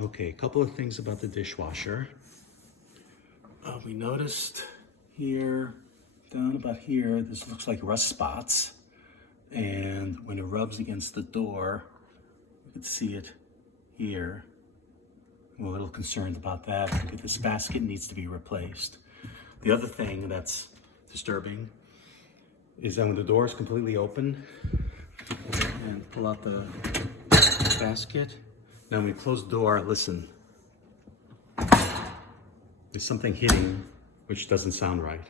Okay, a couple of things about the dishwasher. We noticed here, down about here, this looks like rust spots. And when it rubs against the door, you can see it here. I'm a little concerned about that. This basket needs to be replaced. The other thing that's disturbing is that when the door is completely open, and pull out the basket. Now when we close the door, listen. There's something hitting, which doesn't sound right.